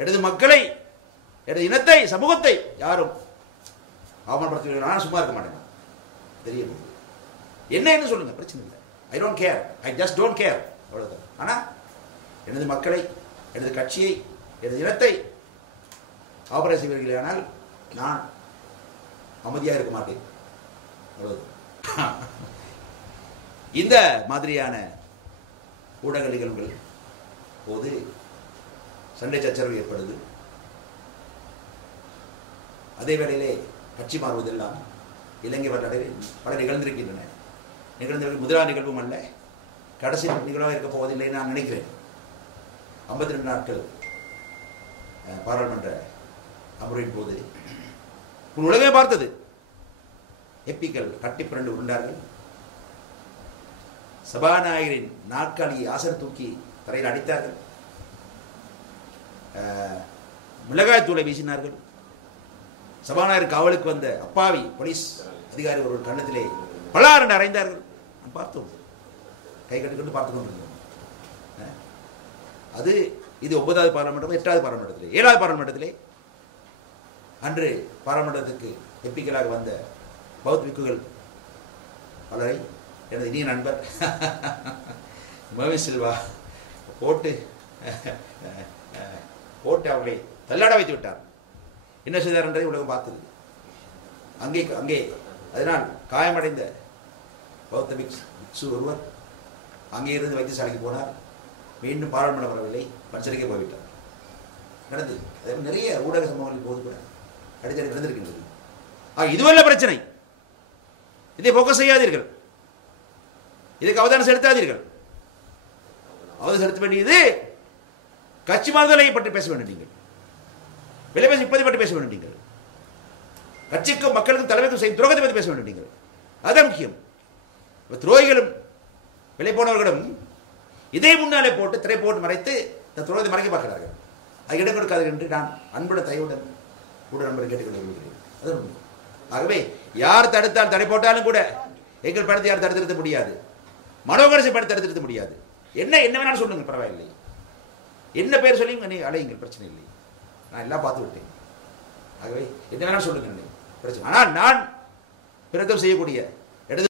எனது மக்களை, எனது இனத்தை, சமூகத்தை யாரும் அவமானப்படுத்த நான் சும்மா இருக்க மாட்டேன். தெரியும் என்ன சொல்லுங்க, பிரச்சனை இல்லை. I don't care, I just don't care, அவ்வளவுதான். ஆனா எனது மக்களை, எனது கட்சியை, எனது இனத்தை அவமரியாதை செய்வீர்களே ஆனால் நான் அமைதியாக இருக்க மாட்டேன். இந்த மாதிரியான ஊடக நிகழ்வுகள் போது சண்டை சச்சரவு ஏற்படுது. அதே வேளையிலே கட்சி மாறுவதெல்லாம் இலங்கை வரலாற்றில் பல நிகழ்ந்திருக்கின்றன. நிகழ்ந்தவர்கள் முதலாவது நிகழ்வும் அல்ல, கடைசி நிகழ்வாக இருக்க போவதில்லை நான் நினைக்கிறேன். 52 நாட்கள் பாராளுமன்ற அமர்வின் போது உலகமே பார்த்தது. எம்பிக்கள் கட்டி புரண்டு உருண்டார்கள். சபாநாயகரின் நாற்காலியை ஆசன தூக்கி தரையில் அடித்தார்கள். மிளகாய் தூளை வீசினார்கள். சபாநாயகர் காவலுக்கு வந்த அப்பாவி போலீஸ் அதிகாரி ஒரு கண்ணத்திலே பலாரண்டு அறைந்தார்கள். நான் பார்த்தோம், கை கட்டுக்கொண்டு பார்த்து கொண்டிருந்தோம். அது இது 9வது பாராளுமன்றம், 8வது பாராளுமன்றத்திலே, 7வது பாராளுமன்றத்திலே அன்று பாராளுமன்றத்துக்கு எம்பிக்களாக வந்த பௌத்த பிக்குகள் பலரை எனது இனிய நண்பர் மோவின் சில்வா போட்டு அவர்களை தள்ளாட வைத்து விட்டார். என்ன செய்தார் என்பதை உலகம் பார்த்தது. அங்கே அதனால் காயமடைந்த பௌத்த பிக்ஷு ஒருவர் அங்கே இருந்து வைத்தியசாலைக்கு போனார். மீண்டும் பாராளுமன்றம் வரவில்லை, பரிசீலிக்க போய்விட்டார். நடந்தது. அதே நிறைய ஊடக சம்பவங்கள் போது கூட அடிக்கடி நடந்திருக்கின்றது. இதுவல்ல பிரச்சனை. இதை போக்கஸ் செய்யாதீர்கள், இதுக்கு அவதானம் செலுத்தாதீர்கள். அவதானம் செலுத்த வேண்டியது கட்சி மாறுதலை பற்றி பேச வேண்டும். நீங்கள் விலைபேசி இப்பதை பற்றி பேச வேண்டும். நீங்கள் கட்சிக்கும் மக்களுக்கும் தலைமைக்கும் செய்யும் துரோகத்தை பற்றி பேச வேண்டும். நீங்கள் அதுதான் முக்கியம். துரோகிகளும் விலை போனவர்களும் இதை முன்னாலே போட்டு திரை போட்டு மறைத்து இந்த துரோகத்தை மறைக்க பார்க்கிறார்கள். அது இடம் கொடுக்காது என்று நான் அன்புடன் தயவுடன் கூட நண்பரை கேட்டுக்கொள்ள விரும்புகிறேன். அது உண்மை. ஆகவே யார் தடுத்தால் தடை போட்டாலும் கூட எங்கள் படத்தை யார் தடுத்திருத்த முடியாது. மனோகரசை படத்தை தடுத்திருத்த முடியாது. என்ன வேணாலும் சொல்லுங்க, பரவாயில்லை. என்ன பேர் சொல்லி நீ அலையுங்கள், பிரச்சனை இல்லை. நான் எல்லாம் பார்த்து விட்டேன். ஆகவே என்ன வேணாலும் சொல்லுங்க, பிரச்சனை. ஆனால் நான் பிரதம் செய்யக்கூடிய